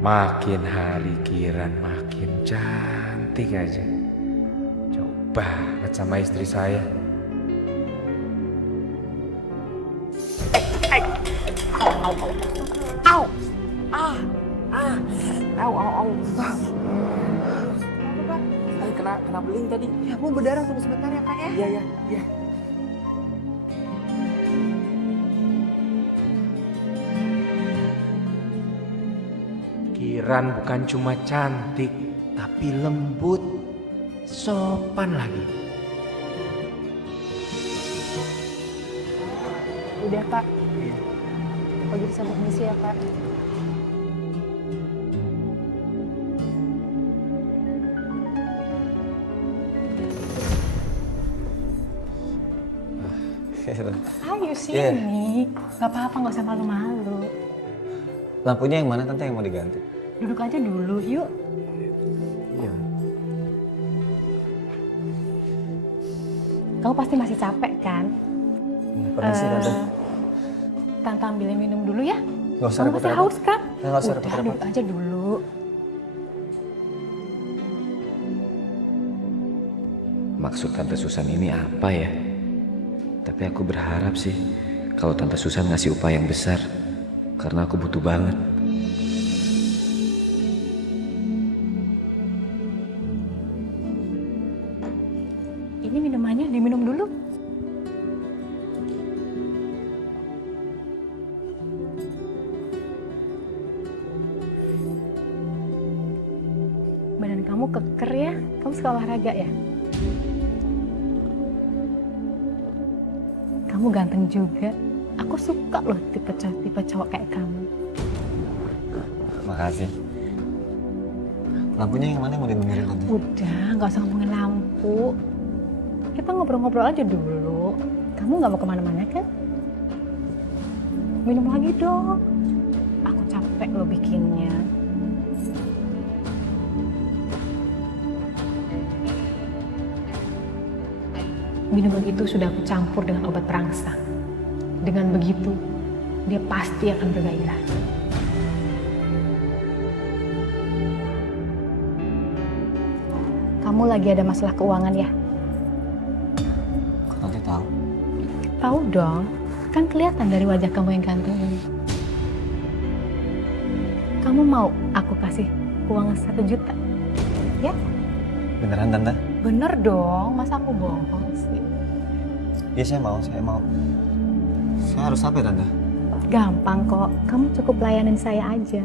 Makin hari Kiran makin cantik aja. Jauh banget sama istri saya. Au. Ah. Ah. Au. Saya kena beling tadi. Ya, mau berdarah tunggu sebentar ya, Pak ya. Iya. Kiran bukan cuma cantik, tapi lembut, sopan lagi. Udah, Pak. Oh, jadi sama misi ya, Pak. Ayo sini. Gak apa-apa, gak usah malu-malu. Lampunya yang mana tante yang mau diganti? Duduk aja dulu, yuk. Iya. Kamu pasti masih capek kan? Permisi tante. Tante ambilin minum dulu ya. Gak usah Kamu masih repot-repot. haus kan? Nggak usah Udah, repot-repot. duduk aja dulu. Maksud Tante Susan ini apa ya? Tapi aku berharap sih kalau Tante Susan ngasih upah yang besar, karena aku butuh banget. Ini minumannya diminum dulu. Badan kamu keker ya? Kamu suka olahraga ya? Kamu ganteng juga. Aku suka loh tipe cowok kayak kamu. Makasih. Lampunya yang mana yang mau dibenerin tante? Udah, nggak usah ngomongin lampu. Kita ngobrol-ngobrol aja dulu. Kamu nggak mau kemana-mana kan? Minum lagi dong. Aku capek loh bikinnya. Minuman itu sudah aku campur dengan obat perangsang. Dengan begitu, dia pasti akan bergairah. Kamu lagi ada masalah keuangan ya? Kok tante tahu? Tahu dong, kan kelihatan dari wajah kamu yang ganteng ini. Kamu mau aku kasih uang 1 juta? Ya? Beneran tante? Bener dong, masa aku bohong sih? Iya saya mau. Saya harus apa ya tante? Gampang kok, kamu cukup layanin saya aja.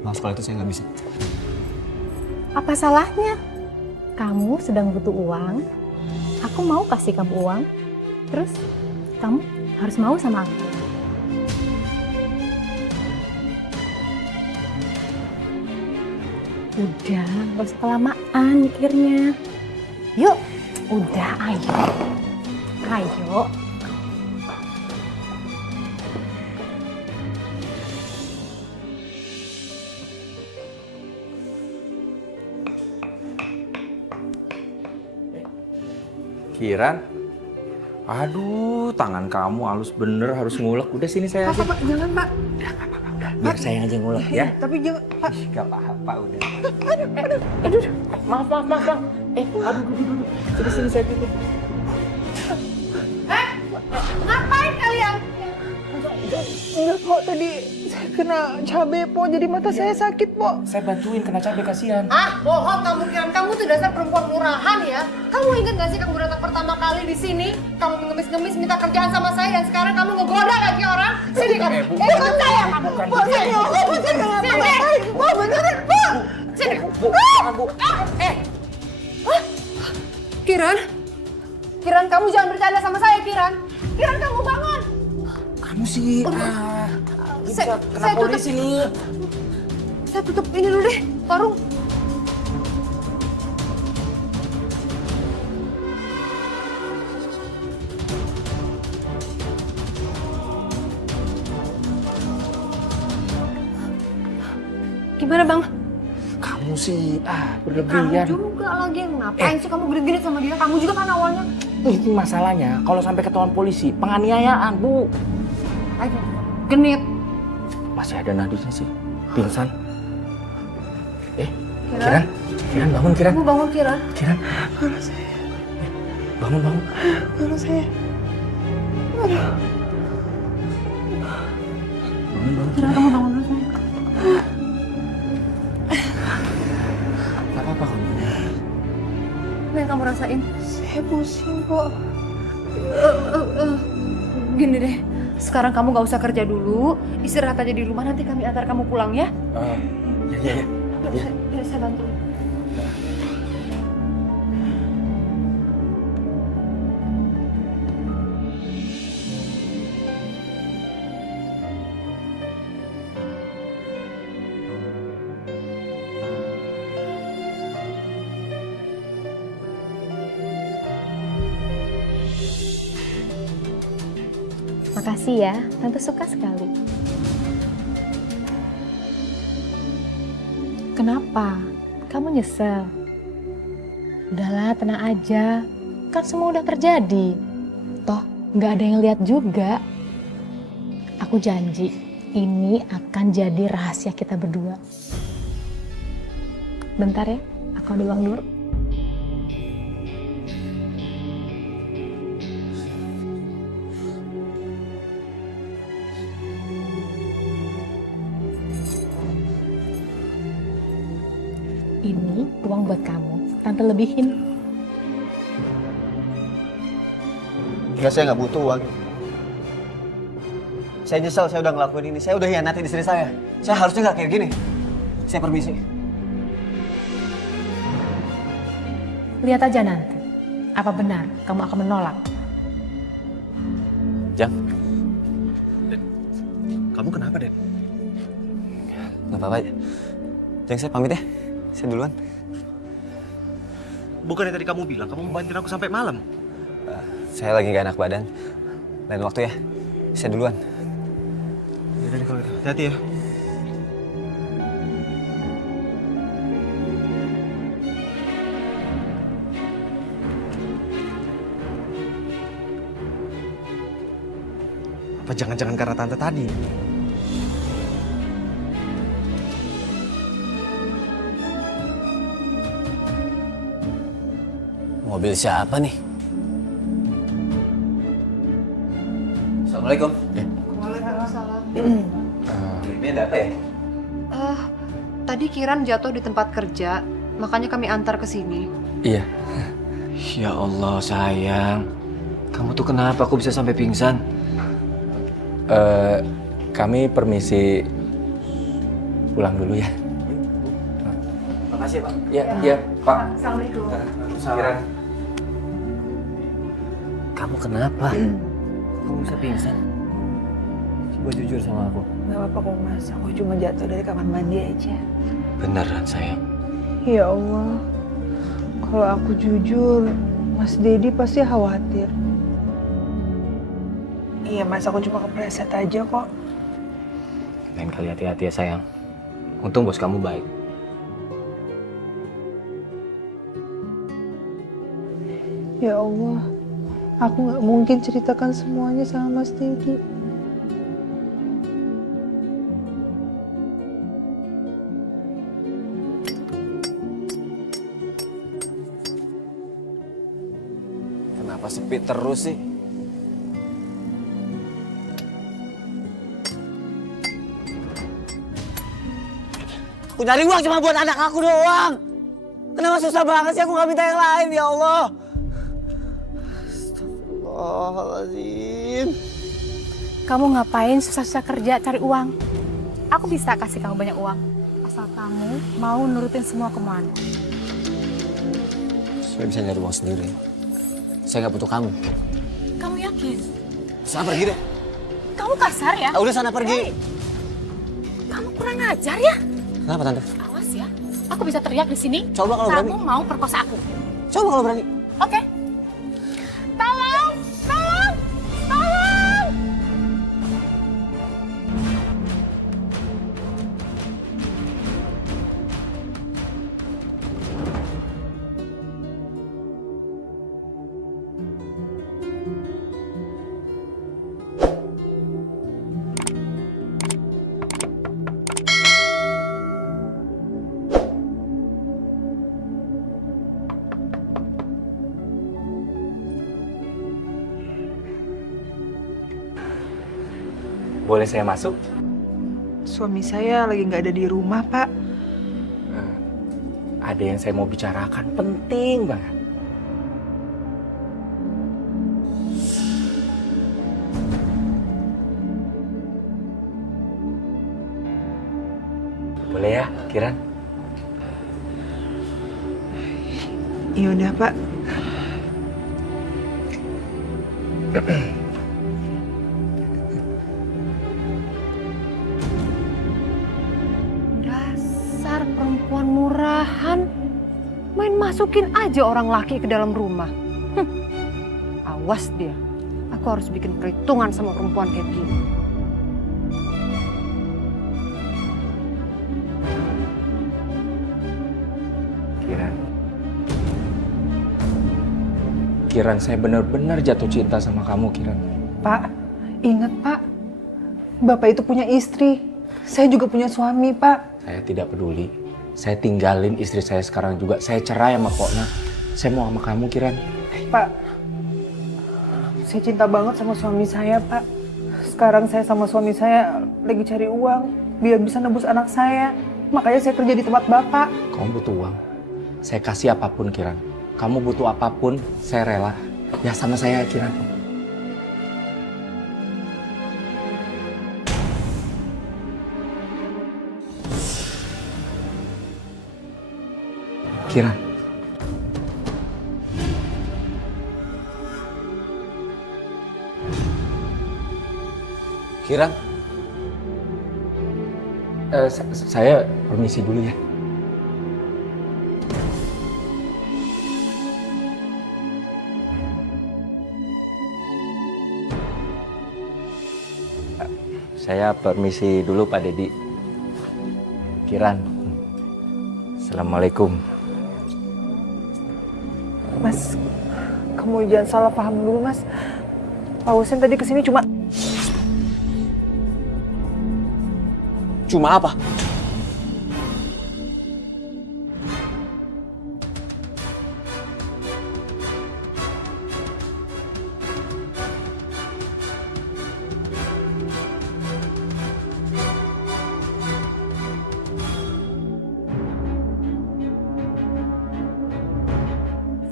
Maaf kalau itu saya nggak bisa. Apa salahnya? Kamu sedang butuh uang, aku mau kasih kamu uang, terus kamu harus mau sama aku. Udah, gak usah kelamaan mikirnya. Yuk, udah ayo. Ayo. Kiran? Aduh, tangan kamu halus bener, harus ngulek. Udah sini saya aja. Pak, jangan Pak. Biar saya aja ngulek ya. Tapi jangan Pak. Gak apa-apa udah. Aduh. Maaf. Aduh. Sini saya tutup. Ngapain kalian? Enggak kok, tadi saya kena cabai po, jadi mata saya sakit po. Saya bantuin kena cabai, kasihan. Ah, bohong kamu Kiran. Kamu tuh dasar perempuan murahan ya. Kamu ingat gak sih kamu datang pertama kali di sini? Kamu ngemis-ngemis minta kerjaan sama saya dan sekarang kamu ngegoda lagi orang. Sini kamu. Ikut saya kamu. Po, saya bohong, po, saya nggak ngapa-ngapain. Po, beneran po. Sini. Bu. Kiran, kamu jangan bercanda sama saya, Kiran. Kiran, kamu bangun. Kamu sih, Saya kena tutup. polisi nih. Saya tutup ini dulu deh, warung. Gimana bang? Kamu sih, Kamu berlebihan. juga lagi yang ngapain sih kamu genit-genit sama dia? Kamu juga kan awalnya. Ini masalahnya kalau sampai ketahuan polisi, penganiayaan, Bu. Ayo, genit. Masih ada nadinya sih. Pingsan. Kiran, Kiran bangun, Kiran. kamu bangun Kiran. Kiran, Mana saya? bangun. Mana saya? Kiran, kamu bangun dulu sayang. Gak apa-apa kamu. Apa yang kamu rasain? Saya pusing kok. Gini deh, sekarang kamu gak usah kerja dulu, istirahat aja di rumah, nanti kami antar kamu pulang ya. Iya. Ya, saya bantu. Makasih ya, Tante suka sekali. Kenapa? Kamu nyesel? Udahlah, tenang aja. Kan semua udah terjadi. Toh, nggak ada yang lihat juga. Aku janji, ini akan jadi rahasia kita berdua. Bentar ya, aku ada uang dulu. Ini uang buat kamu, Tante lebihin. Enggak, saya nggak butuh uang. Saya nyesel, saya udah ngelakuin ini. Saya udah hianatin istri saya. Saya harusnya nggak kayak gini. Saya permisi. Lihat aja nanti, apa benar kamu akan menolak? Jang, Kamu kenapa, Den? Nggak apa-apa. Jeng, saya pamit ya. Saya duluan. Bukannya tadi kamu bilang kamu mau bantuin aku sampai malam? Saya lagi nggak enak badan. Lain waktu ya. Saya duluan. Yaudah deh kalau gitu. Hati-hati ya. Apa jangan-jangan karena tante tadi? mobil siapa nih? Assalamualaikum. Waalaikumsalam. Ini ada apa ya? Tadi Kiran jatuh di tempat kerja, makanya kami antar ke sini. Iya. Ya Allah sayang, kamu tuh kenapa aku bisa sampai pingsan? Kami permisi pulang dulu ya. Makasih Pak. Iya, Pak. Assalamualaikum. Kiran. Kamu kenapa? Kamu bisa pingsan? Coba jujur sama aku. Gak apa-apa kok Mas, aku cuma jatuh dari kamar mandi aja. Beneran sayang. Ya Allah, kalau aku jujur, Mas Dedi pasti khawatir. Iya Mas, aku cuma kepleset aja kok. Lain kali hati-hati ya sayang. Untung bos kamu baik. Ya Allah, aku gak mungkin ceritakan semuanya sama Mas Dedi. Kenapa sepi terus sih? Aku nyari uang cuma buat anak aku doang. Kenapa susah banget sih, aku gak minta yang lain, ya Allah. Astagfirullahaladzim. Kamu ngapain susah-susah kerja cari uang? Aku bisa kasih kamu banyak uang. Asal kamu mau nurutin semua kemauan. Saya bisa nyari uang sendiri. Saya gak butuh kamu. Kamu yakin? Sana pergi deh. Kamu kasar ya? Ah, udah sana pergi. Kamu kurang ajar ya? Kenapa Tante? Awas ya. Aku bisa teriak di sini. Coba kalau berani. Kamu mau perkosa aku. Coba kalau berani. Oke. Tolong! Tolong! Tolong! Boleh saya masuk? Suami saya lagi nggak ada di rumah, Pak. Ada yang saya mau bicarakan, penting banget. Boleh ya, Kiran? Iya udah, Pak. Dasar perempuan murahan. Main masukin aja orang laki ke dalam rumah. Awas dia. Aku harus bikin perhitungan sama perempuan kayak gini. Kiran, saya benar-benar jatuh cinta sama kamu, Kiran. Pak, ingat Pak. Bapak itu punya istri. Saya juga punya suami, Pak. Saya tidak peduli. Saya tinggalin istri saya sekarang juga. Saya cerai sama Pokna. Saya mau sama kamu, Kiran. Pak, saya cinta banget sama suami saya, Pak. Sekarang saya sama suami saya lagi cari uang biar bisa nebus anak saya. Makanya saya kerja di tempat Bapak. Kamu butuh uang. Saya kasih apapun, Kiran. Kamu butuh apapun, saya rela. Ya sama saya, Kiran. Kiran. Kiran, Saya permisi dulu ya. saya permisi dulu Pak Dedi. Kiran. Assalamualaikum. Mas, kamu jangan salah paham dulu, Mas. Pak Husen tadi kesini cuma Cuma apa?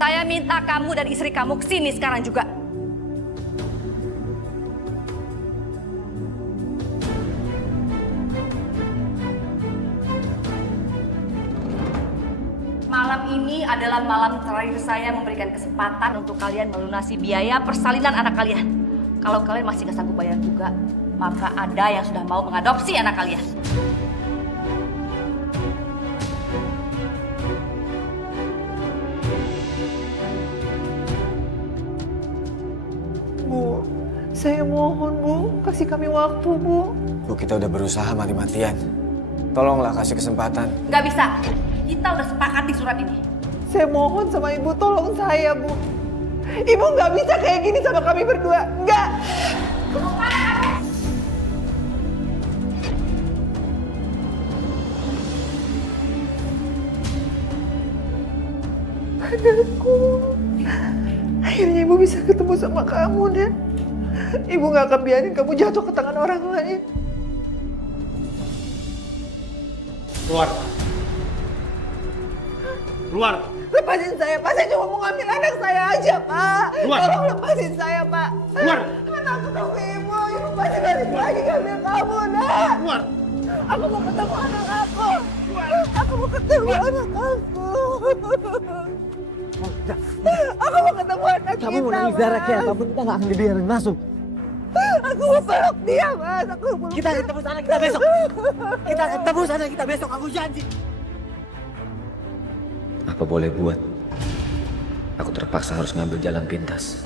Saya minta kamu dan istri kamu kesini sekarang juga. Malam ini adalah malam terakhir saya memberikan kesempatan untuk kalian melunasi biaya persalinan anak kalian. Kalau kalian masih gak sanggup bayar juga, maka ada yang sudah mau mengadopsi anak kalian. Bu, saya mohon Bu, kasih kami waktu Bu. Bu, kita udah berusaha mati-matian. Tolonglah kasih kesempatan. Gak bisa. Kita udah sepakati surat ini. Saya mohon sama Ibu, tolong saya Bu. Ibu nggak bisa kayak gini sama kami berdua, nggak. Anakku, akhirnya Ibu bisa ketemu sama kamu, Dan. Ibu nggak akan biarin kamu jatuh ke tangan orang lain. Keluar. Keluar. Lepasin saya, Pak. Saya cuma mau ngambil anak saya aja, Pak. Keluar. Tolong lepasin saya, Pak. Keluar. Aku tunggu Ibu. Ibu pasti balik lagi ngambil kamu, Nak. Keluar. Aku mau ketemu anak aku. Aku mau ketemu anak aku. Aku mau ketemu anak kita, Kamu mau nangis darah kayak apapun, kita nggak akan dibiarin masuk. Aku mau peluk dia, Mas. Aku mau Kita akan tebus anak kita besok. Kita akan tebus anak kita besok, aku janji. Apa boleh buat? Aku terpaksa harus ngambil jalan pintas.